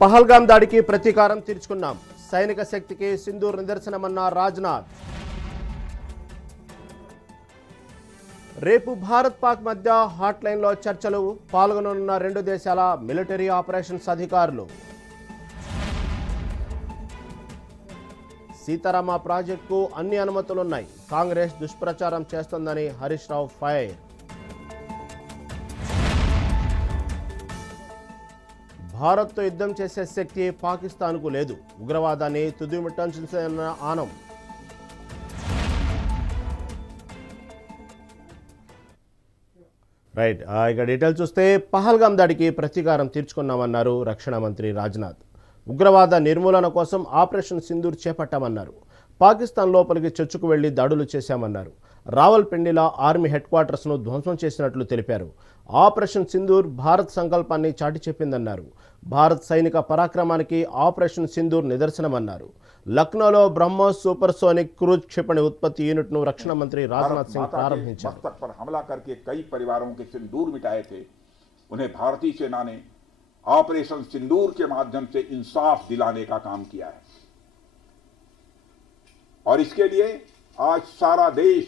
పహల్గాం దాడికి ప్రతీకారం తీర్చుకున్నాం. సైనిక శక్తికి సింధూర్ నిదర్శనమన్న రాజ్నాథ్. రేపు భారత్ పాక్ మధ్య హాట్లైన్లో చర్చలు. పాల్గొననున్న రెండు దేశాల మిలిటరీ ఆపరేషన్స్ అధికారులు. సీతారామ ప్రాజెక్టుకు అన్ని అనుమతులున్నాయి. కాంగ్రెస్ దుష్ప్రచారం చేస్తోందని హరీష్ రావు ఫైర్. భారత్తో యుద్ధం చేసే శక్తి పాకిస్తాన్కు లేదు. ఉగ్రవాదాన్ని తుదిముట్టించాల్సిన ఆనం. రైట్, ఇక డీటెయిల్స్ చూస్తే పహల్గాం దాడికి ప్రతీకారం తీర్చుకున్నామన్నారు రక్షణ మంత్రి రాజ్నాథ్. ఉగ్రవాద నిర్మూలన కోసం ఆపరేషన్ సింధూర్ చేపట్టామన్నారు. పాకిస్తాన్ లోపలికి చొచ్చుకు వెళ్లి దాడులు చేశామన్నారు. రావల్పిండిలో ఆర్మీ హెడ్ క్వార్టర్స్ను ధ్వంసం చేసినట్లు తెలిపారు. ఆపరేషన్ సింధూర్ భారత్ సంకల్పాన్ని చాటి చెప్పిందన్నారు. భారత్ సైనిక పరాక్రమానికి ఆపరేషన్ సింధూర్ నిదర్శనమన్నారు. లక్నోలో బ్రహ్మోస్ సూపర్సోనిక్ క్రూజ్ క్షిపణి ఉత్పత్తి యూనిట్ను రక్షణ మంత్రి రాజ్నాథ్ సింగ్ ప్రారంభించారు. हमला करके कई परिवारों के सिंदूर मिटाए थे, उन्हें भारतीय सेना ने ऑपरेशन सिंदूर के माध्यम से इंसाफ दिलाने का काम किया है और इसके लिए आज सारा देश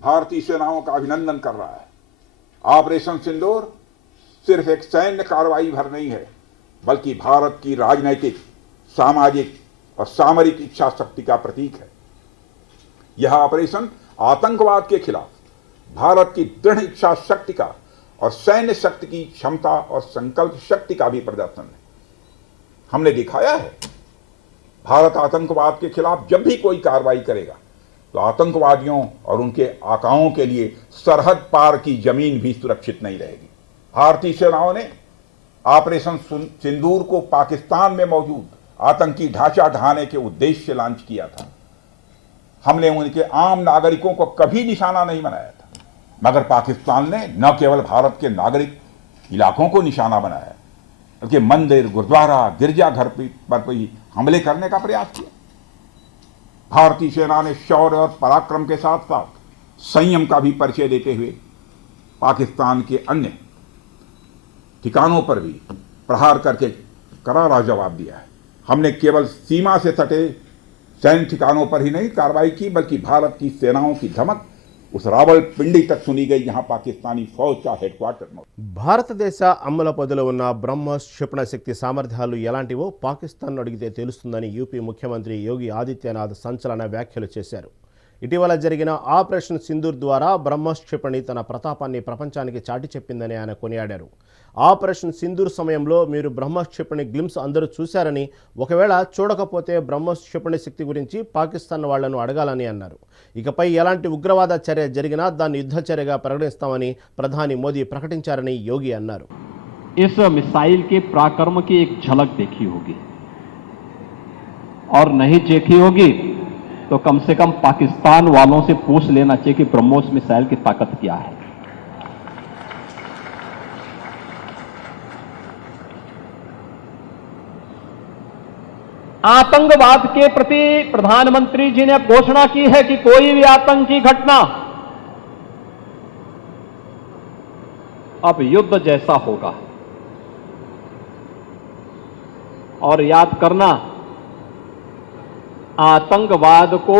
भारतीय सेनाओं का अभिनंदन कर रहा है। ऑपरेशन सिंदूर सिर्फ एक सैन्य कार्रवाई भर नहीं है, बल्कि भारत की राजनैतिक, सामाजिक और सामरिक इच्छा शक्ति का प्रतीक है। यह ऑपरेशन आतंकवाद के खिलाफ भारत की दृढ़ इच्छा शक्ति का और सैन्य शक्ति की क्षमता और संकल्प शक्ति का भी प्रदर्शन है। हमने दिखाया है भारत आतंकवाद के खिलाफ जब भी कोई कार्रवाई करेगा तो आतंकवादियों और उनके आकाओं के लिए सरहद पार की जमीन भी सुरक्षित नहीं रहेगी। भारतीय सेनाओं ने ऑपरेशन सिंदूर को पाकिस्तान में मौजूद आतंकी ढांचा ढहाने के उद्देश्य से लॉन्च किया था। हमने उनके आम नागरिकों को कभी निशाना नहीं बनाया था, मगर पाकिस्तान ने न केवल भारत के नागरिक इलाकों को निशाना बनाया, बल्कि मंदिर, गुरुद्वारा, गिरजाघर पर भी हमले करने का प्रयास किया। भारतीय सेना ने शौर्य और पराक्रम के साथ साथ संयम का भी परिचय देते हुए पाकिस्तान के अन्य ठिकानों पर भी प्रहार करके करारा जवाब दिया है। हमने केवल सीमा से सटे सैन्य ठिकानों पर ही नहीं कार्रवाई की, बल्कि भारत की सेनाओं की धमक उस रावलपिंडी तक सुनी गई, जहां पाकिस्तानी फौज का हेड क्वार्टर। భారతదేశ అమ్ముల పొదిలో ఉన్న బ్రహ్మోస్ క్షిపణ శక్తి సామర్థ్యాలు ఎలాంటివో పాకిస్తాన్ అడిగితే తెలుస్తుందని యూపీ ముఖ్యమంత్రి యోగి ఆదిత్యనాథ్ సంచలన వ్యాఖ్యలు చేశారు. ఇటీవల జరిగిన ఆపరేషన్ సింధూర్ ద్వారా బ్రహ్మోస్ క్షిపణి తన ప్రతాపాన్ని ప్రపంచానికి చాటి చెప్పిందని ఆయన కొనియాడారు. ఆపరేషన్ సింధూర్ సమయంలో మీరు బ్రహ్మోస్ క్షిపణి గ్లిమ్స్ అందరూ చూశారని, ఒకవేళ చూడకపోతే బ్రహ్మోస్ క్షిపణి శక్తి గురించి పాకిస్తాన్ వాళ్లను అడగాలని అన్నారు. ఇకపై ఎలాంటి ఉగ్రవాద చర్య జరిగినా దాన్ని యుద్ధ చర్యగా పరిగణిస్తామని ప్రధాని మోదీ ప్రకటించారని యోగి అన్నారు. इस मिसाइल के पराक्रम की एक झलक देखी होगी और नहीं देखी होगी तो कम से कम पाकिस्तान वालों से पूछ लेना चाहिए कि ब्रह्मोस मिसाइल की ताकत क्या है। आतंकवाद के प्रति प्रधानमंत्री जी ने घोषणा की है कि कोई भी आतंकी घटना अब युद्ध जैसा होगा। और याद करना, आतंकवाद को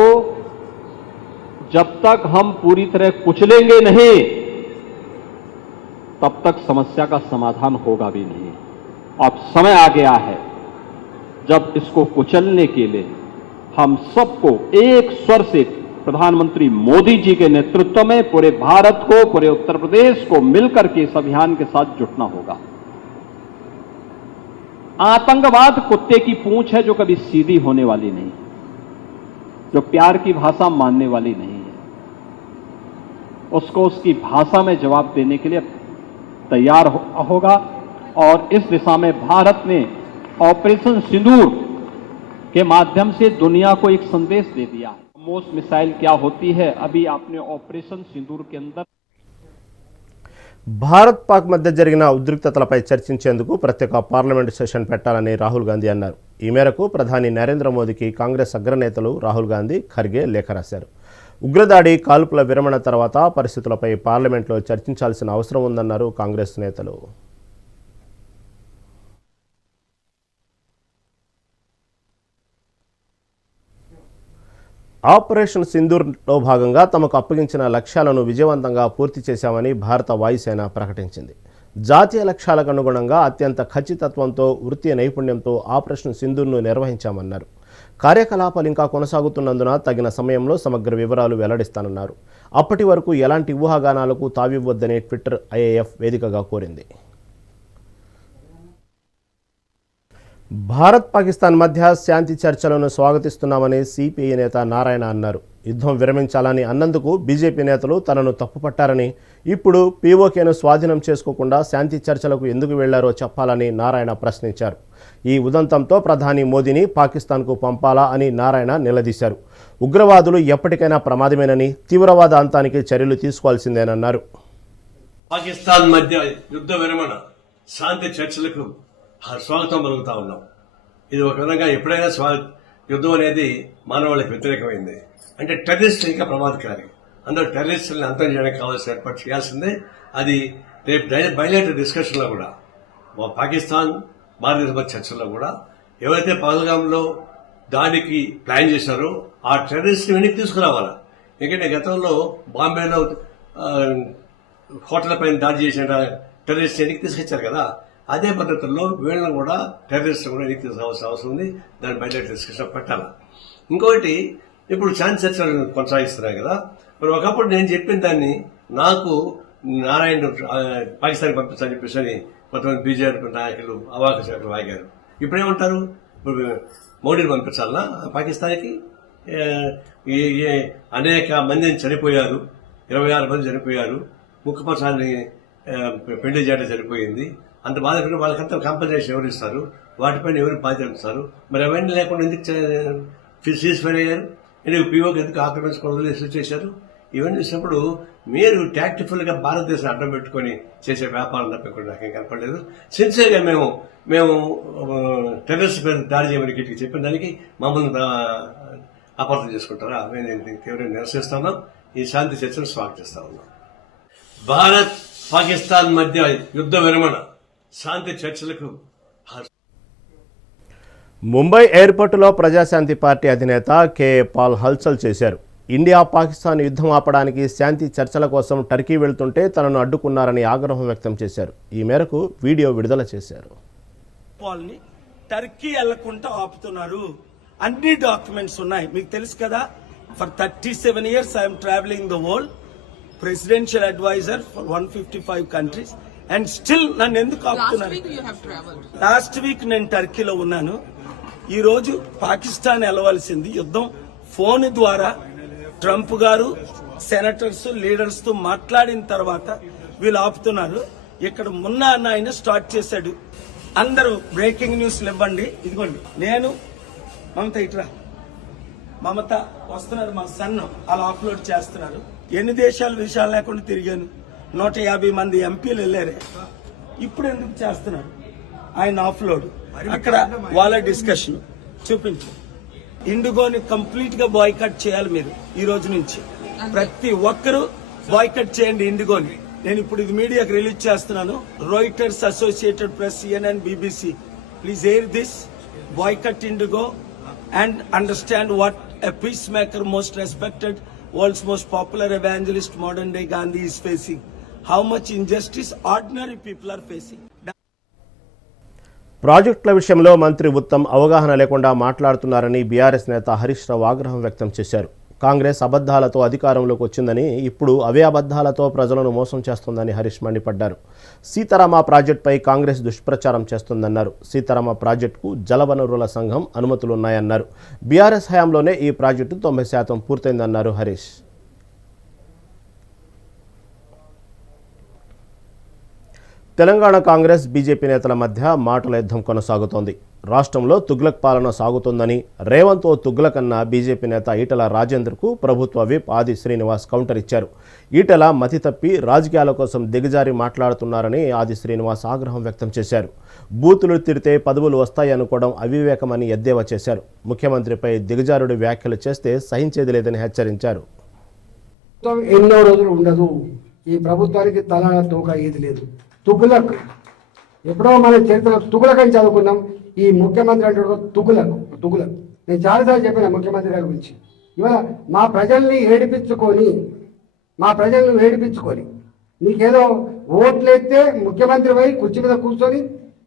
जब तक हम पूरी तरह कुचलेंगे नहीं तब तक समस्या का समाधान होगा भी नहीं। अब समय आ गया है जब इसको कुचलने के लिए हम सबको एक स्वर से प्रधानमंत्री मोदी जी के नेतृत्व में पूरे भारत को, पूरे उत्तर प्रदेश को मिलकर के इस अभियान के साथ जुटना होगा। आतंकवाद कुत्ते की पूंछ है जो कभी सीधी होने वाली नहीं, जो प्यार की भाषा मानने वाली नहीं है। उसको उसकी भाषा में जवाब देने के लिए तैयार होगा और इस दिशा में भारत ने ऑपरेशन सिंदूर के माध्यम से दुनिया को एक संदेश दे दिया है। ब्रह्मोस मिसाइल क्या होती है, अभी आपने ऑपरेशन सिंदूर के अंदर భారత్ పాక్ మధ్య జరిగిన ఉద్రిక్తతలపై చర్చించేందుకు ప్రత్యేక పార్లమెంటు సెషన్ పెట్టాలని రాహుల్ గాంధీ అన్నారు. ఈ మేరకు ప్రధాని నరేంద్ర మోదీకి కాంగ్రెస్ అగ్రనేతలు రాహుల్ గాంధీ, ఖర్గే లేఖ రాశారు. ఉగ్రదాడి, కాల్పుల విరమణ తర్వాత పరిస్థితులపై పార్లమెంట్లో చర్చించాల్సిన అవసరం ఉందన్నారు కాంగ్రెస్ నేతలు. ఆపరేషన్ సింధూర్లో భాగంగా తమకు అప్పగించిన లక్ష్యాలను విజయవంతంగా పూర్తి చేశామని భారత వాయుసేన ప్రకటించింది. జాతీయ లక్ష్యాలకు అనుగుణంగా అత్యంత ఖచ్చితత్వంతో వృత్తి నైపుణ్యంతో ఆపరేషన్ సింధూర్ను నిర్వహించామన్నారు. కార్యకలాపాలు ఇంకా కొనసాగుతున్నందున తగిన సమయంలో సమగ్ర వివరాలు వెల్లడిస్తానన్నారు. అప్పటి వరకు ఎలాంటి ఊహాగానాలకు తావివ్వొద్దని ట్విట్టర్ ఐఏఎఫ్ వేదికగా కోరింది. భారత్ పాకిస్తాన్ మధ్య శాంతి చర్చలను స్వాగతిస్తున్నామని సిపిఐ నేత నారాయణ అన్నారు. యుద్ధం విరమించాలని అన్నందుకు బీజేపీ నేతలు తనను తప్పుపట్టారని, ఇప్పుడు పీఓకేను స్వాధీనం చేసుకోకుండా శాంతి చర్చలకు ఎందుకు వెళ్లారో చెప్పాలని నారాయణ ప్రశ్నించారు. ఈ ఉదంతంతో ప్రధాని మోదీని పాకిస్తాన్కు పంపాలా అని నారాయణ నిలదీశారు. ఉగ్రవాదులు ఎప్పటికైనా ప్రమాదమేనని, తీవ్రవాద అంతానికి చర్యలు తీసుకోవాల్సిందేనన్నారు. పాకిస్తాన్ మధ్య యుద్ధ విరమణ శాంతి చర్చలకు స్వాగతం పలుకుతా ఉన్నాం. ఇది ఒక విధంగా ఎప్పుడైనా యుద్ధం అనేది మానవాళికి వ్యతిరేకమైంది. అంటే టెర్రరిస్ట్ ఇంకా ప్రమాదకారి. అందరూ టెర్రరిస్టులను అంతం చేయడానికి కావాల్సిన ఏర్పాటు చేయాల్సిందే. అది రేపు బయలుదేరే డిస్కషన్ లో కూడా పాకిస్తాన్ భారతదేశ మధ్య చర్చల్లో కూడా ఎవరైతే పహల్గాంలో దాడికి ప్లాన్ చేశారో ఆ టెర్రరిస్ట్ వెనక్కి తీసుకురావాలా. ఎందుకంటే గతంలో బాంబేలో హోటల్ పైన దాడి చేసిన టెర్రరిస్ట్ వెనక్కి తీసుకొచ్చారు కదా, అదే పద్ధతుల్లో వీళ్ళని కూడా టెర్రరిస్ట్ కూడా వెనక్కి తీసుకోవాల్సిన అవసరం ఉంది. దాన్ని బయట డిస్కషన్ పెట్టాలి. ఇంకొకటి, ఇప్పుడు శాంతి చర్చలు కొనసాగిస్తున్నాయి కదా, మరి ఒకప్పుడు నేను చెప్పిన దాన్ని నాకు నారాయణ పాకిస్తాన్కి పంపించాలని చెప్పేసి కొంతమంది బీజేపీ నాయకులు అవాకశాఖలు వాగారు. ఇప్పుడేమంటారు, ఇప్పుడు మోడీని పంపించాలన్నా పాకిస్తాన్కి? అనేక మందిని చనిపోయారు, 26 మంది చనిపోయారు, ముఖ్యపక్షాన్ని పెళ్లి చేయడం చనిపోయింది. అంత బాధపడి వాళ్ళకంతా కాంపన్సేషన్ ఎవరు ఇస్తారు? వాటిపైన ఎవరు బాధ్యత ఇస్తారు? మరి అవన్నీ లేకుండా ఎందుకు సీజ్ఫైర్ అయ్యారు? ఎందుకు పీఓకి ఎందుకు ఆక్రమించుకోవడం చేశారు? ఇవన్నీ చూసినప్పుడు మీరు టాక్టిఫుల్ గా భారతదేశం అడ్డం పెట్టుకుని చేసే వ్యాపారం తప్పకుండా నాకేం కనపడలేదు. సిన్సియర్గా మేము టెర్రరిస్ట్ మీద దాడి చేయమని గిట్టికి చెప్పిన దానికి మమ్మల్ని అపార్థం చేసుకుంటారా? మేము తీవ్రంగా నిరసిస్తున్నాం. ఈ శాంతి చర్చను స్వాగతిస్తా ఉన్నాం. భారత్ పాకిస్తాన్ మధ్య యుద్ధ విరమణ శాంతి చర్చలకు ముంబై ఎయిర్పోర్టులో ప్రజాశాంతి పార్టీ అధినేత కేఏ పాల్ హల్చల్ చేశారు. ఇండియా పాకిస్తాన్ యుద్ధం ఆపడానికి శాంతి చర్చల కోసం టర్కీ వెళ్తుంటే తనను అడ్డుకున్నారని ఆగ్రహం వ్యక్తం చేశారు. ఈ మేరకు వీడియో విడుదల చేశారు. పాల్ని టర్కీ వెళ్లకుండా ఆపుతున్నారు. అన్ని డాక్యుమెంట్స్ ఉన్నాయి, మీకు తెలుసు కదా. For 37 years I'm travelling the world, presidential advisor for 155 countries, and still నన్ను ఎందుకు ఆపుతున్నారు? లాస్ట్ వీక్ నేను టర్కీలో ఉన్నాను. ఈ రోజు పాకిస్తాన్ వెళ్ళవలసింది యుద్ధం ఫోన్ ద్వారా ట్రంప్ గారు సెనేటర్స్ లీడర్స్ తో మాట్లాడిన తర్వాత వీళ్ళు ఆపుతున్నారు. ఇక్కడ మున్నా అన్న ఆయన స్టార్ట్ చేశాడు. అందరూ బ్రేకింగ్ న్యూస్లు ఇవ్వండి. ఇదిగోండి, నేను మమత ఇట్రా, మమత వస్తున్నారు, మా సన్ అలా అప్లోడ్ చేస్తున్నారు. ఎన్ని దేశాలు విషయాలు లేకుండా తిరిగాను, 150 మంది ఎంపీలు వెళ్ళారే. ఇప్పుడు ఎందుకు చేస్తున్నారు ఆయన ఆఫ్లోడ్? అక్కడ వాళ్ళ డిస్కషన్ చూపించు. ఇండిగోని కంప్లీట్ గా బాయ్కట్ చేయాలి మీరు ఈ రోజు నుంచి. ప్రతి ఒక్కరూ బాయ్కట్ చేయండి ఇండిగోని. నేను ఇప్పుడు ఇది మీడియాకి రిలీజ్ చేస్తున్నాను. Reuters, associated press, CNN, BBC, please air this. Boycott IndiGo and understand what a peacemaker, most respected, world's most popular evangelist, modern day Gandhi is facing. How much injustice ordinary people are facing. ప్రాజెక్టుల విషయంలో మంత్రి ఉత్తమ్ అవగాహన లేకుండా మాట్లాడుతున్నారని BRS నేత హరీష్ రావు ఆగ్రహం వ్యక్తం చేశారు. కాంగ్రెస్ అబద్ధాలతో అధికారంలోకి వచ్చిందని, ఇప్పుడు అవే అబద్ధాలతో ప్రజలను మోసం చేస్తోందని హరీష్ మండిపడ్డారు. సీతారామ ప్రాజెక్టుపై కాంగ్రెస్ దుష్ప్రచారం చేస్తోందన్నారు. సీతారామ ప్రాజెక్టుకు జలవనరుల సంఘం అనుమతులున్నాయన్నారు. బీఆర్ఎస్ హయాంలోనే ఈ ప్రాజెక్టు 90% పూర్తయిందన్నారు హరీష్. తెలంగాణ కాంగ్రెస్ బీజేపీ నేతల మధ్య మాటల యుద్ధం కొనసాగుతోంది. రాష్ట్రంలో తుగ్లక్ పాలన సాగుతోందని రేవంత్ ఓ తుగ్లక్ అన్న బీజేపీ నేత ఈటెల రాజేందర్కు ప్రభుత్వ విప్ ఆది శ్రీనివాస్ కౌంటర్ ఇచ్చారు. ఈటెల మతి తప్పి రాజకీయాల కోసం దిగజారి మాట్లాడుతున్నారని ఆది శ్రీనివాస్ ఆగ్రహం వ్యక్తం చేశారు. బూతులు తిడితే పదవులు వస్తాయనుకోవడం అవివేకమని ఎద్దేవా చేశారు. ముఖ్యమంత్రిపై దిగజారుడు వ్యాఖ్యలు చేస్తే సహించేది లేదని హెచ్చరించారు. ఎన్నో రోజులు ఉండదు, ఈ ప్రభుత్వానికి తల తోక ఏది లేదు. తుగులక్ ఎప్పుడో మన చరిత్ర తుగులక్ అని చదువుకున్నాం. ఈ ముఖ్యమంత్రి అంటే తుగులక్. నేను చాలాసార్లు చెప్పిన ముఖ్యమంత్రి గారి గురించి, ఇవాళ మా ప్రజల్ని ఏడిపించుకొని నీకేదో ఓట్లెత్తే ముఖ్యమంత్రి పోయి కుర్చీ మీద కూర్చొని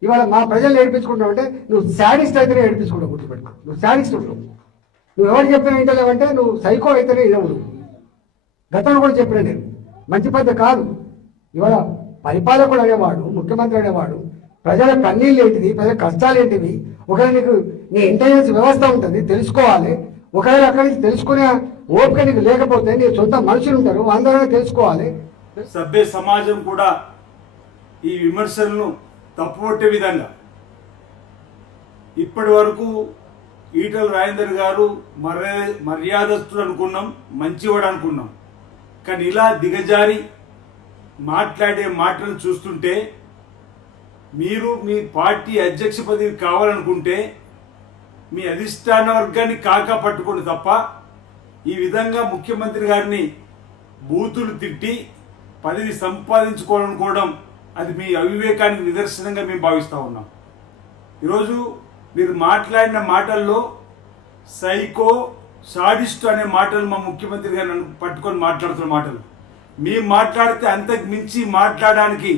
ఇవాళ మా ప్రజల్ని ఏడిపించుకుంటావు అంటే నువ్వు శాడిస్ట్ అయితేనే ఏడిపించుకుంటావు. గుర్తుపెట్టుకో, నువ్వు శాడిస్ట్ ఉంటావు. నువ్వు ఎవరు చెప్పినా వింటలేవంటే నువ్వు సైకో అయితేనే ఇదవుడు. గతంలో కూడా చెప్పిన నేను, మంచి పద్ధతి కాదు. ఇవాళ పరిపాలకుడు అనేవాడు, ముఖ్యమంత్రి అనేవాడు ప్రజల కన్నీళ్ళు ఏంటిది, ప్రజల కష్టాలు ఏంటివి, ఒకవేళ నీకు నీ ఇంటెలిజెన్స్ వ్యవస్థ ఉంటుంది, తెలుసుకోవాలి. ఒకవేళ అక్కడి నుంచి తెలుసుకునే ఓపిక నీకు లేకపోతే నీ సొంత మనుషులు ఉంటారు, అందరూ తెలుసుకోవాలి. సభ్య సమాజం కూడా ఈ విమర్శలను తప్పుపట్టే విధంగా ఇప్పటి వరకు ఈటల రాజేందర్ గారు మర్యాదస్తుడు అనుకున్నాం, మంచివాడు అనుకున్నాం. కానీ ఇలా దిగజారి మాట్లాడే మాటలను చూస్తుంటే మీరు మీ పార్టీ అధ్యక్ష పదవి కావాలనుకుంటే మీ అధిష్టాన వర్గాన్ని కాకా పట్టుకోండి తప్ప ఈ విధంగా ముఖ్యమంత్రి గారిని బూతులు తిట్టి పదవి సంపాదించుకోవాలనుకోవడం అది మీ అవివేకానికి నిదర్శనంగా మేము భావిస్తూ ఉన్నాం. ఈరోజు మీరు మాట్లాడిన మాటల్లో సైకో, సాడిస్ట్ అనే మాటలు మా ముఖ్యమంత్రి గారిని పట్టుకొని మాట్లాడుతున్న మాటలు. మేము మాట్లాడితే అంతకు మించి మాట్లాడడానికి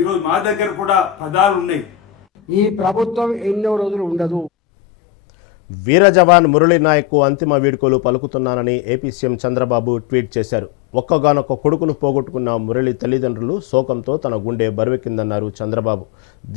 ఈరోజు మా దగ్గర కూడా పదాలు ఉన్నాయి. ఈ ప్రభుత్వం ఎన్నో రోజులు ఉండదు. వీర జవాన్ మురళీ నాయక్కు అంతిమ వీడ్కోలు పలుకుతున్నానని ఏపీ సీఎం చంద్రబాబు ట్వీట్ చేశారు. ఒక్కగానొక్క కొడుకును పోగొట్టుకున్న మురళి తల్లిదండ్రులు శోకంతో తన గుండె బరువెక్కిందన్నారు చంద్రబాబు.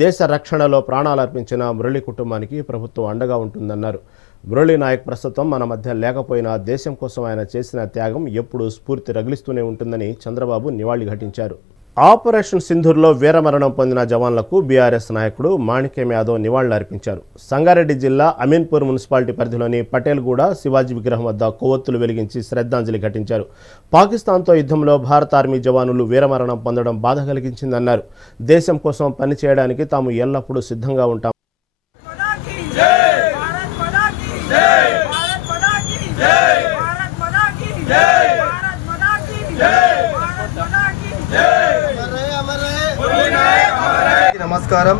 దేశ రక్షణలో ప్రాణాలర్పించిన మురళి కుటుంబానికి ప్రభుత్వం అండగా ఉంటుందన్నారు. మురళీ నాయక్ ప్రస్తుతం మన మధ్య లేకపోయినా దేశం కోసం ఆయన చేసిన త్యాగం ఎప్పుడూ స్ఫూర్తి రగిలిస్తూనే ఉంటుందని చంద్రబాబు నివాళి ఘటించారు. ఆపరేషన్ సింధూర్లో వీరమరణం పొందిన జవాన్లకు బీఆర్ఎస్ నాయకుడు మాణిక్యం యాదవ్ నివాళులర్పించారు. సంగారెడ్డి జిల్లా అమీన్పూర్ మున్సిపాలిటీ పరిధిలోని పటేల్గూడ శివాజీ విగ్రహం వద్ద కొవ్వొత్తులు వెలిగించి శ్రద్ధాంజలి ఘటించారు. పాకిస్తాన్తో యుద్ధంలో భారత ఆర్మీ జవానులు వీరమరణం పొందడం బాధ కలిగించిందన్నారు. దేశం కోసం పనిచేయడానికి తాము ఎల్లప్పుడూ సిద్ధంగా ఉంటాం. నమస్కారం.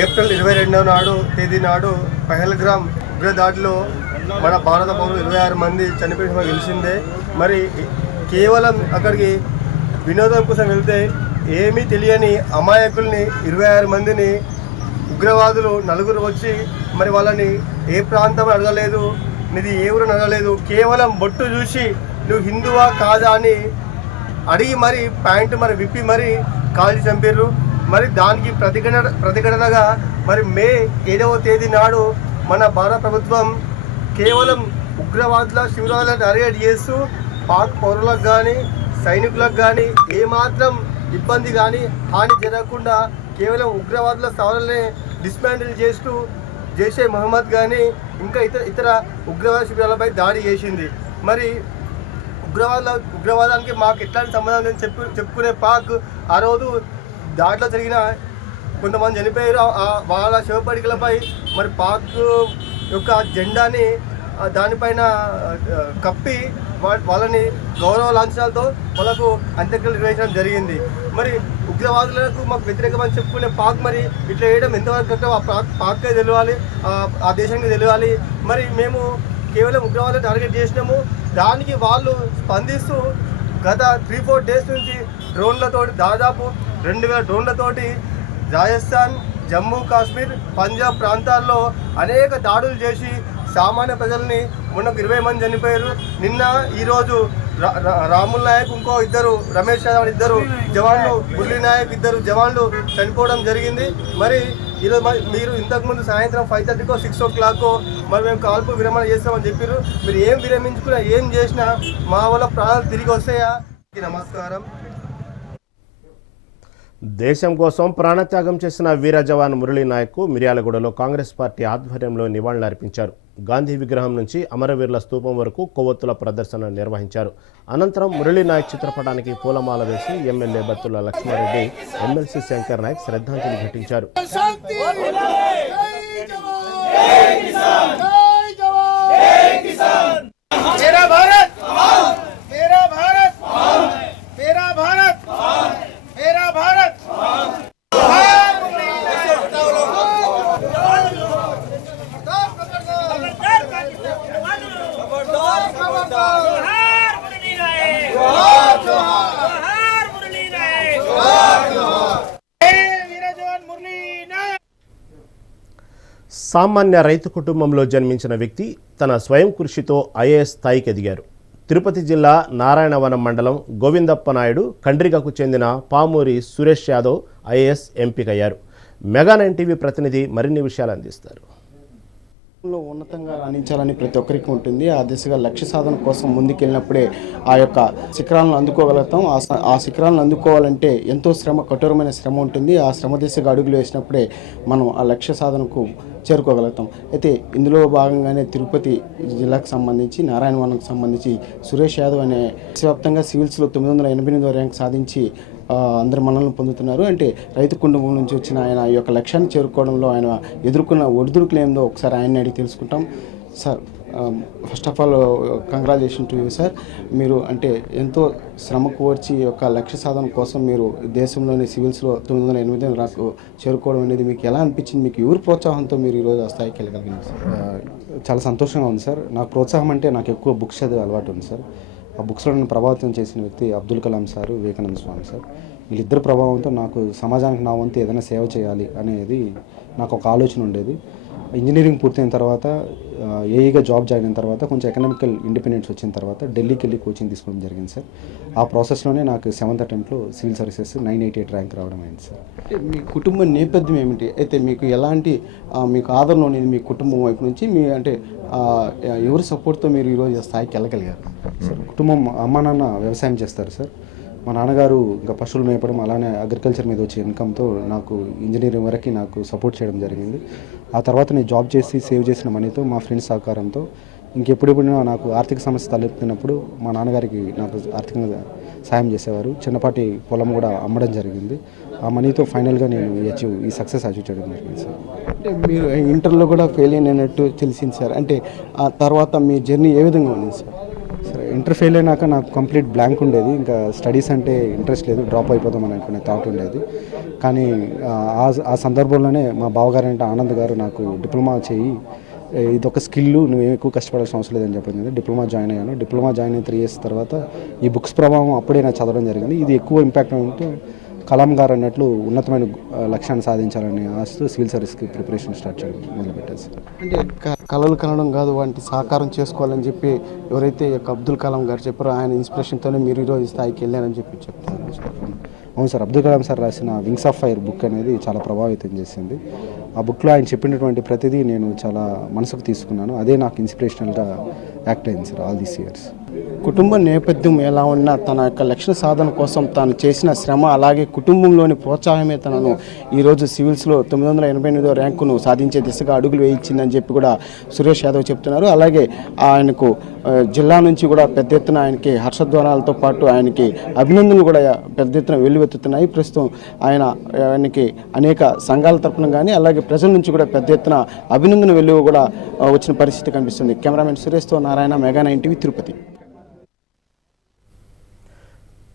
ఏప్రిల్ 22వ తేదీ నాడు పహల్గామ్ ఉగ్రదాడిలో మన భారత పౌరులు 26 మంది చనిపోయిన తెలిసిందే. మరి కేవలం అక్కడికి వినోదం కోసం వెళ్తే ఏమీ తెలియని అమాయకుల్ని 26 మందిని ఉగ్రవాదులు 4 వచ్చి మరి వాళ్ళని ఏ ప్రాంతం అడగలేదు, నీది ఏ ఊరు అడగలేదు, కేవలం బొట్టు చూసి నువ్వు హిందువా కాదా అని అడిగి మరి ప్యాంటు మరి విప్పి మరి కాల్చి చంపారు. మరి దానికి ప్రతిఘటనగా మరి మే 7వ తేదీ నాడు మన భారత ప్రభుత్వం కేవలం ఉగ్రవాదుల శిబిరాలను అరెస్ట్ చేస్తూ పాక్ పౌరులకు కానీ సైనికులకు కానీ ఏమాత్రం ఇబ్బంది కానీ హాని జరగకుండా కేవలం ఉగ్రవాదుల స్థావరాలనే డిస్మాంటిల్ చేస్తూ జైషే మహమ్మద్ కానీ ఇంకా ఇతర ఉగ్రవాద శిబిరాలపై దాడి చేసింది. మరి ఉగ్రవాదానికి మాకు ఎట్లాంటి సంబంధం లేదని చెప్పుకునే పాక్ ఆ రోజు దాంట్లో జరిగిన కొంతమంది చనిపోయారు. వాళ్ళ శవపడికలపై మరి పాక్ యొక్క జెండాని దానిపైన కప్పి వాళ్ళని గౌరవ లాంఛనాలతో వాళ్ళకు అంత్యక్రియలు నిర్వహించడం జరిగింది. మరి ఉగ్రవాదులకు మాకు వ్యతిరేకమని చెప్పుకునే పాక్ మరి ఇట్లా వేయడం ఎంతవరకు పాక్కే తెలియాలి, ఆ దేశానికి తెలియాలి. మరి మేము కేవలం ఉగ్రవాదులను టార్గెట్ చేసినాము. దానికి వాళ్ళు స్పందిస్తూ గత 3-4 డేస్ నుంచి డ్రోన్లతోటి దాదాపు 2000 డ్రోన్లతోటి రాజస్థాన్, జమ్మూ కాశ్మీర్, పంజాబ్ ప్రాంతాల్లో అనేక దాడులు చేసి సామాన్య ప్రజల్ని మొన్న 20 మంది చనిపోయారు. నిన్న ఈరోజు రాముల్ నాయక్ ఇంకో 2 రమేష్ యాదవ్ 2 జవాన్లు, మురళీ నాయక్ 2 జవాన్లు చనిపోవడం జరిగింది. మరి ఈరోజు మీరు ఇంతకుముందు సాయంత్రం 5:30కో 6 o'clock మరి మేము కాల్పు విరమణ చేస్తామని చెప్పారు. మీరు ఏం విరమించుకున్నా ఏం చేసినా మా వల్ల ప్రాణాలు తిరిగి వస్తాయా? నమస్కారం. దేశం కోసం ప్రాణత్యాగం చేసిన వీర జవాన్ మురళీ నాయక్కు మిర్యాలగూడలో కాంగ్రెస్ పార్టీ ఆధ్వర్యంలో నివాళులర్పించారు. గాంధీ విగ్రహం నుంచి అమరవీరుల స్తూపం వరకు కొవ్వొత్తుల ప్రదర్శన నిర్వహించారు. అనంతరం మురళీ నాయక్ చిత్రపటానికి పూలమాల వేసి ఎమ్మెల్యే బత్తుల లక్ష్మారెడ్డి, ఎమ్మెల్సీ శంకర్ నాయక్ శ్రద్ధాంజలి ఘటించారు. సామాన్య రైతు కుటుంబంలో జన్మించిన వ్యక్తి తన స్వయం కృషితో ఐఏఎస్ స్థాయికి ఎదిగారు. తిరుపతి జిల్లా నారాయణవనం మండలం గోవిందప్ప నాయుడు కండ్రిగకు చెందిన పామూరి సురేష్ యాదవ్ ఐఏఎస్ ఎంపికయ్యారు. మెగా 9 టీవీ ప్రతినిధి మరిన్ని విషయాలు అందిస్తారు. ఉన్నతంగా రాణించాలని ప్రతి ఒక్కరికి ఉంటుంది. ఆ దిశగా లక్ష్య సాధన కోసం ముందుకెళ్ళినప్పుడే ఆ యొక్క శిఖరాలను అందుకోగలుగుతాం. ఆ శిఖరాలను అందుకోవాలంటే ఎంతో కఠోరమైన శ్రమ ఉంటుంది. ఆ శ్రమ దిశగా అడుగులు వేసినప్పుడే మనం ఆ లక్ష్య సాధనకు చేరుకోగలుగుతాం. అయితే ఇందులో భాగంగానే తిరుపతి జిల్లాకు సంబంధించి నారాయణవనంకు సంబంధించి సురేష్ యాదవ్ అనే దేశవ్యాప్తంగా సివిల్స్లో 988వ ర్యాంక్ సాధించి అందరు మనల్ని పొందుతున్నారు. అంటే రైతు కుటుంబం నుంచి వచ్చిన ఆయన ఈ యొక్క లక్ష్యాన్ని చేరుకోవడంలో ఆయన ఎదుర్కొన్న ఒడిదుడుకులు ఏందో ఒకసారి ఆయన్ని అడిగి తెలుసుకుంటాం. Sir, first of all congratulation to you sir. మీరు అంటే ఎంతో శ్రమ కోర్చి యొక్క లక్ష్య సాధన కోసం మీరు దేశంలోని సివిల్స్లో 988 ర్యాంకు చేరుకోవడం అనేది మీకు ఎలా అనిపించింది? మీకు ఎవరి ప్రోత్సాహంతో మీరు ఈరోజు ఆ స్థాయికి వెళ్ళగలిగినారు సార్? చాలా సంతోషంగా ఉంది సార్. నాకు ప్రోత్సాహం అంటే నాకు ఎక్కువ బుక్స్ చదివే అలవాటు ఉంది సార్. ఆ బుక్స్లో నన్ను ప్రభావితం చేసిన వ్యక్తి అబ్దుల్ కలాం సార్, వివేకానంద స్వామి సార్. వీళ్ళిద్దరు ప్రభావంతో నాకు సమాజానికి నా వంతు ఏదైనా సేవ చేయాలి అనేది నాకు ఒక ఆలోచన ఉండేది. ఇంజనీరింగ్ పూర్తయిన తర్వాత ఏఈగా జాబ్ జాయిన్ అయిన తర్వాత కొంచెం ఎకనామికల్ ఇండిపెండెన్స్ వచ్చిన తర్వాత ఢిల్లీకి వెళ్ళి కోచింగ్ తీసుకోవడం జరిగింది సార్. ఆ ప్రాసెస్లోనే నాకు 7th అటెంప్ట్లో సివిల్ సర్వీసెస్ 988 ర్యాంక్ రావడం అయింది సార్. మీ కుటుంబ నేపథ్యం ఏమిటి? అయితే మీకు ఎలాంటి మీకు ఆదరణ ఉండేది మీ కుటుంబం వైపు నుంచి? మీ అంటే ఎవరి సపోర్ట్తో మీరు ఈరోజు స్థాయికి వెళ్ళగలిగారు? సార్, కుటుంబం అమ్మ నాన్న వ్యవసాయం చేస్తారు సార్. మా నాన్నగారు ఇంకా పశువులు మేపడం అలానే అగ్రికల్చర్ మీద వచ్చే ఇన్కమ్తో నాకు ఇంజనీరింగ్ వరకు నాకు సపోర్ట్ చేయడం జరిగింది. ఆ తర్వాత నేను జాబ్ చేసి సేవ్ చేసిన మనీతో మా ఫ్రెండ్స్ సహకారంతో ఇంకెప్పుడెప్పుడు నాకు ఆర్థిక సమస్య తలెత్తినప్పుడు మా నాన్నగారికి నాకు ఆర్థికంగా సాయం చేసేవారు. చిన్నపాటి పొలం కూడా అమ్మడం జరిగింది. ఆ మనీతో ఫైనల్గా నేను ఈ సక్సెస్ అచీవ్ చేయడం జరిగింది సార్. అంటే మీరు ఇంటర్లో కూడా ఫెయిల్ అయినట్టు తెలిసింది సార్. అంటే ఆ తర్వాత మీ జర్నీ ఏ విధంగా ఉంది సార్? సరే, ఇంటర్ ఫెయిల్ అయినాక నాకు కంప్లీట్ బ్లాంక్ ఉండేది. ఇంకా స్టడీస్ అంటే ఇంట్రెస్ట్ లేదు, డ్రాప్ అయిపోదామని అనుకునే థాట్ ఉండేది. కానీ ఆ సందర్భంలోనే మా బావగారు అంటే ఆనంద్ గారు నాకు డిప్లొమా చేయి, ఇదొక స్కిల్, నువ్వు ఎక్కువ కష్టపడాల్సిన అవసరం లేదని చెప్పింది. డిప్లొమా జాయిన్ అయ్యాను. డిప్లొమా జాయిన్ అయిన 3 years తర్వాత ఈ బుక్స్ ప్రభావం అప్పుడే నాకు చదవడం జరిగింది. ఇది ఎక్కువ ఇంపాక్ట్ ఉంటే కలాం గారు అన్నట్లు ఉన్నతమైన లక్ష్యాన్ని సాధించాలని ఆశతో సివిల్ సర్వీస్కి ప్రిపరేషన్ స్టార్ట్ చేయడం మొదలుపెట్టారు సార్. అంటే కళలు కనడం కాదు, వాటిని సాకారం చేసుకోవాలని చెప్పి ఎవరైతే అబ్దుల్ కలాం గారు చెప్పారో ఆయన ఇన్స్పిరేషన్తోనే మీరు ఈరోజు స్థాయికి వెళ్ళారని చెప్పి చెప్తారు సార్. అవును సార్, అబ్దుల్ కలాం సార్ రాసిన వింగ్స్ ఆఫ్ ఫైర్ బుక్ అనేది చాలా ప్రభావితం చేసింది. ఆ బుక్లో ఆయన చెప్పినటువంటి ప్రతిదీ నేను చాలా మనసుకు తీసుకున్నాను. అదే నాకు ఇన్స్పిరేషనల్గా యాక్ట్ అయింది సార్ ఆల్ దీస్ ఇయర్స్. కుటుంబ నేపథ్యం ఎలా ఉన్నా తన యొక్క లక్ష్య సాధన కోసం తాను చేసిన శ్రమ అలాగే కుటుంబంలోని ప్రోత్సాహమే తనను ఈరోజు సివిల్స్లో 988వ ర్యాంకును సాధించే దిశగా అడుగులు వేయించిందని చెప్పి కూడా సురేష్ యాదవ్ చెప్తున్నారు. అలాగే ఆయనకు జిల్లా నుంచి కూడా పెద్ద ఎత్తున హర్షధ్వానాలతో పాటు ఆయనకి అభినందనలు కూడా పెద్ద ఎత్తున వెల్లువెత్తుతున్నాయి. ప్రస్తుతం ఆయనకి అనేక సంఘాల తరపున కానీ అలాగే ప్రజల నుంచి కూడా పెద్ద ఎత్తున అభినందన వెల్లువ కూడా వచ్చిన పరిస్థితి కనిపిస్తుంది. కెమెరామెన్ సురేష్తో నారాయణ, మెగా 9 టీవీ, తిరుపతి.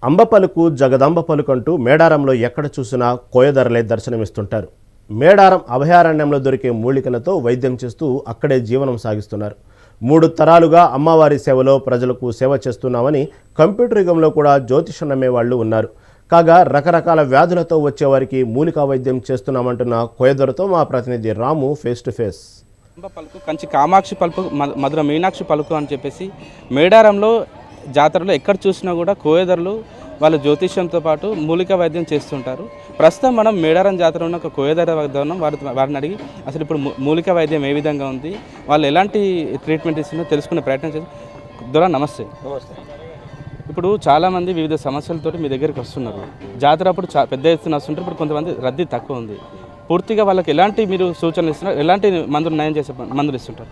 అంబ పలుకు జగదంబ పలుకంటూ మేడారంలో ఎక్కడ చూసినా కోయదొరలే దర్శనమిస్తుంటారు. మేడారం అభయారణ్యంలో దొరికే మూలికలతో వైద్యం చేస్తూ అక్కడే జీవనం సాగిస్తున్నారు. 3 తరాలుగా అమ్మవారి సేవలో ప్రజలకు సేవ చేస్తున్నామని కంప్యూటర్ యుగంలో కూడా జ్యోతిషం నమ్మే వాళ్ళు ఉన్నారు. కాగా రకరకాల వ్యాధులతో వచ్చేవారికి మూలికా వైద్యం చేస్తున్నామంటున్న కోయదొరతో మా ప్రతినిధి రాము ఫేస్ టు ఫేస్. అంబ పలుకు, కంచి కామాక్షి పలుకు, మధుర మీనాక్షి పలుకు అని చెప్పేసి మేడారంలో జాతరలో ఎక్కడ చూసినా కూడా కోయదొరలు వాళ్ళ జ్యోతిష్యంతో పాటు మూలికా వైద్యం చేస్తుంటారు. ప్రస్తుతం మనం మేడారం జాతర ఉన్న ఒక కోయదొర వద్ద ఉన్నాం. వారిని అడిగి అసలు ఇప్పుడు మూలికా వైద్యం ఏ విధంగా ఉంది, వాళ్ళు ఎలాంటి ట్రీట్మెంట్ ఇస్తుందో తెలుసుకునే ప్రయత్నం చేసి. దొర నమస్తే. ఇప్పుడు చాలామంది వివిధ సమస్యలతో మీ దగ్గరికి వస్తున్నారు. జాతర అప్పుడు పెద్ద ఎత్తున వస్తుంటారు. ఇప్పుడు కొంతమంది రద్దీ తక్కువ ఉంది. పూర్తిగా వాళ్ళకి ఎలాంటి మీరు సూచనలు ఇస్తున్నారు, ఎలాంటి మందులు నయం చేసే మందులు ఇస్తుంటారు?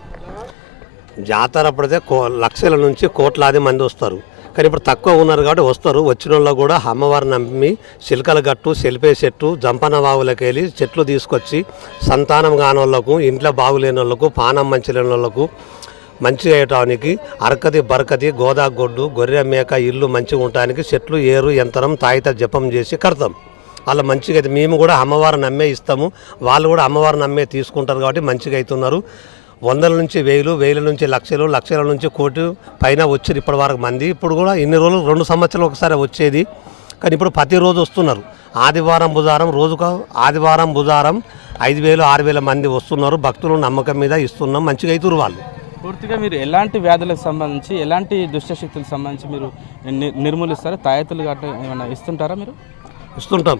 జాతర అప్పుడైతే లక్షల నుంచి కోట్లాది మంది వస్తారు. కానీ ఇప్పుడు తక్కువ ఉన్నారు కాబట్టి వస్తారు. వచ్చిన వాళ్ళు కూడా అమ్మవారిని నమ్మి చిలకల గట్టు, సెల్పే చెట్టు, జంపన బావులకి వెళ్ళి చెట్లు తీసుకొచ్చి సంతానం కాని వాళ్ళకు, ఇంట్లో బాగులేని వాళ్ళకు, పానం మంచి లేని వాళ్ళకు మంచి చేయటానికి అరకది బరకది గోదాగొడ్డు గొర్రె మేక ఇల్లు మంచిగా ఉండటానికి చెట్లు ఏరు యంత్రం తాయిత జపం చేసి కడతాం. అలా మంచిగా అయితే మేము కూడా అమ్మవారిని నమ్మే ఇస్తాము. వాళ్ళు కూడా అమ్మవారిని నమ్మే తీసుకుంటారు కాబట్టి మంచిగా అవుతున్నారు. 100 నుంచి 1000, 1000 నుంచి లక్షలు, లక్షల నుంచి కోటి పైన వచ్చారు ఇప్పటి వరకు మంది. ఇప్పుడు కూడా ఇన్ని రోజులు 2 సంవత్సరాలు ఒకసారి వచ్చేది. కానీ ఇప్పుడు ప్రతిరోజు వస్తున్నారు. ఆదివారం బుధవారం రోజుకు ఆదివారం బుధవారం 5,000 6,000 మంది వస్తున్నారు. భక్తులు నమ్మకం మీద ఇస్తున్నాం, మంచిగా అవుతున్నారు వాళ్ళు. పూర్తిగా మీరు ఎలాంటి వ్యాధులకు సంబంధించి ఎలాంటి దుష్టశక్తులకు సంబంధించి మీరు నిర్మూలిస్తారా? తాయెత్తులు గట్రా ఏమైనా ఇస్తుంటారా? మీరు ఇస్తుంటాం.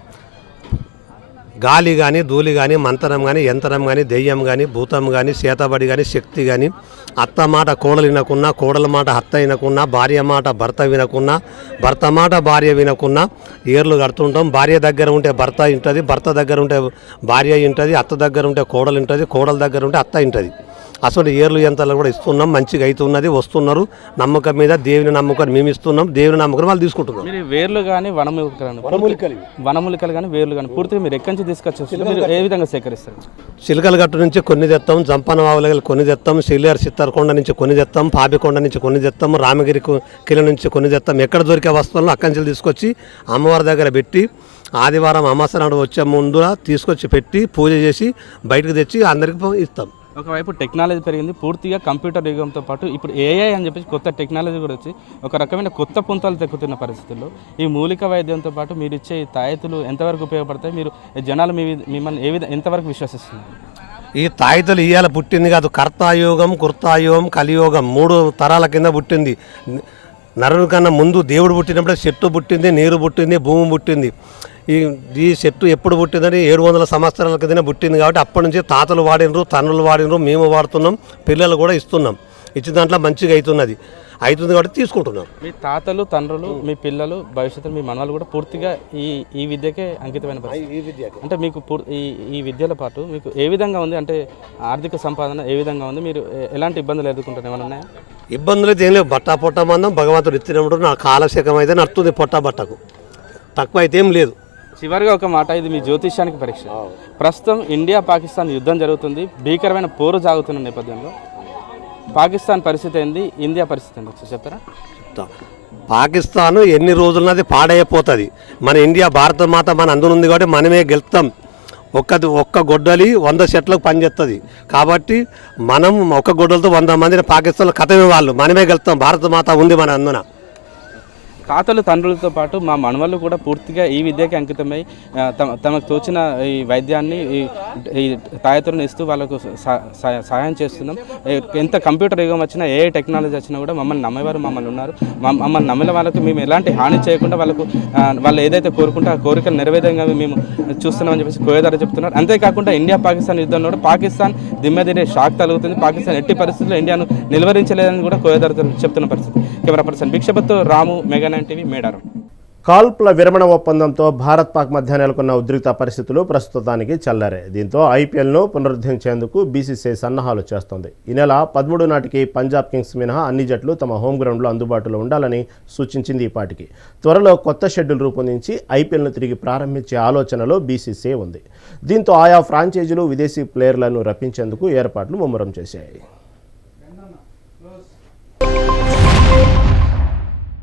గాలి కానీ ధూళి కానీ మంతరం కానీ యంత్రం కానీ దెయ్యం కానీ భూతం కానీ చేతబడి కానీ శక్తి కానీ అత్త మాట కోడలు వినకున్నా కోడల మాట అత్త వినకున్నా భార్య మాట భర్త వినకున్నా భర్త మాట భార్య వినకున్నా ఏర్లు కడుతుంటాం. భార్య దగ్గర ఉంటే భర్త ఉంటుంది, భర్త దగ్గర ఉంటే భార్య ఉంటుంది, అత్త దగ్గర ఉంటే కోడలు ఉంటుంది, కోడల దగ్గర ఉంటే అత్త ఉంటుంది. అసలు ఏర్లు యంత్రాలు కూడా ఇస్తున్నాం, మంచిగా అవుతున్నది. వస్తున్నారు నమ్మకం మీద. దేవుని నమ్మకం మేము ఇస్తున్నాం, దేవుని నమ్మకం వాళ్ళు తీసుకుంటున్నారు. మీరు వేర్లు కానీ వనమూలికలు కానీ వేర్లు కానీ పూర్తిగా మీరు ఎక్కడి నుంచి తీసుకొచ్చి మీరు ఏ విధంగా సేకరిస్తారు? చిలకల గట్టు నుంచి కొన్ని తెస్తాం, జంపన వావుల కొన్ని తెస్తాం, సిల్లేరు చిత్తరకొండ నుంచి కొన్ని తెస్తాం, పాపికొండ నుంచి కొన్ని తెస్తాం, రామగిరి కిల నుంచి కొన్ని తెస్తాం. ఎక్కడ దొరికే వస్తువులను అక్కడి నుంచి తీసుకొచ్చి అమ్మవారి దగ్గర పెట్టి ఆదివారం అమావాస్య నాడు వచ్చే ముందు తీసుకొచ్చి పెట్టి పూజ చేసి బయటకు తెచ్చి అందరికి ఇస్తాం. ఒకవైపు టెక్నాలజీ పెరిగింది, పూర్తిగా కంప్యూటర్ యుగంతో పాటు ఇప్పుడు ఏఐ అని చెప్పేసి కొత్త టెక్నాలజీ కూడా వచ్చి ఒక రకమైన కొత్త పుంతలు తెక్కుతున్న పరిస్థితుల్లో ఈ మూలిక వైద్యంతో పాటు మీరు ఇచ్చే ఈ తాయెత్తులు ఎంతవరకు ఉపయోగపడతాయి? మీరు జనాలు మిమ్మల్ని ఎంతవరకు విశ్వసిస్తున్నారు? ఈ తాయితలు ఇవాళ పుట్టింది కాదు, కర్తాయోగం కృతాయోగం కలియోగం 3 తరాల కింద పుట్టింది. నరుని కన్నా ముందు దేవుడు పుట్టినప్పుడే చెట్టు పుట్టింది, నీరు పుట్టింది, భూమి పుట్టింది. ఈ చెట్టు ఎప్పుడు పుట్టిందని 700 సంవత్సరాల కిందనే పుట్టింది. కాబట్టి అప్పటి నుంచి తాతలు వాడినరు, తండ్రులు వాడినరు, మేము వాడుతున్నాం, పిల్లలు కూడా ఇస్తున్నాం. ఇచ్చిన దాంట్లో మంచిగా అవుతుంది కాబట్టి తీసుకుంటున్నాం. మీ తాతలు తండ్రులు మీ పిల్లలు భవిష్యత్తులో మీ మనవాళ్ళు కూడా పూర్తిగా ఈ విద్యకే అంకితమైన పరిస్థితి. అంటే మీకు ఈ విద్యల పాటు మీకు ఏ విధంగా ఉంది? అంటే ఆర్థిక సంపాదన ఏ విధంగా ఉంది? మీరు ఎలాంటి ఇబ్బందులు ఎదుర్కొంటారు? ఏమైనా ఉన్నాయా? ఇబ్బందులు అయితే ఏం లేవు. పొట్ట మందం భగవంతుడు ఇచ్చినప్పుడు నా కాలశకం అయితే నడుతుంది. బట్టకు తక్కువ అయితే ఏం లేదు. చివరిగా ఒక మాట, ఇది మీ జ్యోతిష్యానికి పరీక్ష. ప్రస్తుతం ఇండియా పాకిస్తాన్ యుద్ధం జరుగుతుంది, భీకరమైన పోరు సాగుతున్న నేపథ్యంలో పాకిస్తాన్ పరిస్థితి ఏంది, ఇండియా పరిస్థితి ఏంది చెప్తారా? పాకిస్తాన్ ఎన్ని రోజులన్నది పాడైపోతుంది. మన ఇండియా భారత మాత మన అందునుంది కాబట్టి మనమే గెలుస్తాం. ఒక్క గొడ్డలి 100 చెట్లకు పనిచేస్తుంది. కాబట్టి మనం ఒక్క గొడ్డలతో 100 మందిని పాకిస్తాన్లో కథమే వాళ్ళు, మనమే గెలుస్తాం. భారత మాత ఉంది మన అందున. తాతలు తండ్రులతో పాటు మా మనవళ్ళు కూడా పూర్తిగా ఈ విద్యకి అంకితమై తమకు తోచిన ఈ వైద్యాన్ని ఈ తాయెత్తులను ఇస్తూ వాళ్ళకు సహాయం చేస్తున్నాం. ఎంత కంప్యూటర్ యుగం వచ్చినా, ఏ టెక్నాలజీ వచ్చినా కూడా మమ్మల్ని నమ్మేవారు మమ్మల్ని ఉన్నారు. మమ్మల్ని నమ్మిన వాళ్ళకు మేము ఎలాంటి హాని చేయకుండా వాళ్ళు ఏదైతే కోరుకుంటే ఆ కోరికలు నెరవేరంగా మేము చూస్తున్నామని చెప్పేసి కోయదారు చెప్తున్నారు. అంతేకాకుండా ఇండియా పాకిస్తాన్ యుద్ధంలో కూడా పాకిస్తాన్ దిమ్మెదిరే షాక్ తగులుతుంది. పాకిస్తాన్ ఎట్టి పరిస్థితుల్లో ఇండియాను నిలువరించలేదని కూడా కోయదారు చెప్తున్న పరిస్థితి. కెమెరా పర్సన్ భిక్షపత్తో రాము, మెగా టీవీ, మేడారం. కాల్పుల విరమణ ఒప్పందంతో భారత్ పాక్ మధ్య నెలకొన్న ఉద్రిక్త పరిస్థితులు ప్రస్తుతానికి చల్లారే. దీంతో ఐపీఎల్ను పునరుద్ధరించేందుకు బీసీసీఐ సన్నాహాలు చేస్తోంది. ఈ నెల 13 నాటికి పంజాబ్ కింగ్స్ మినహా అన్ని జట్లు తమ హోమ్ గ్రౌండ్లో అందుబాటులో ఉండాలని సూచించింది. ఈ పాటికి త్వరలో కొత్త షెడ్యూల్ రూపొందించి ఐపీఎల్ను తిరిగి ప్రారంభించే ఆలోచనలో బీసీసీఐ ఉంది. దీంతో ఆయా ఫ్రాంచైజీలు విదేశీ ప్లేయర్లను రప్పించేందుకు ఏర్పాట్లు ముమ్మరం చేశాయి.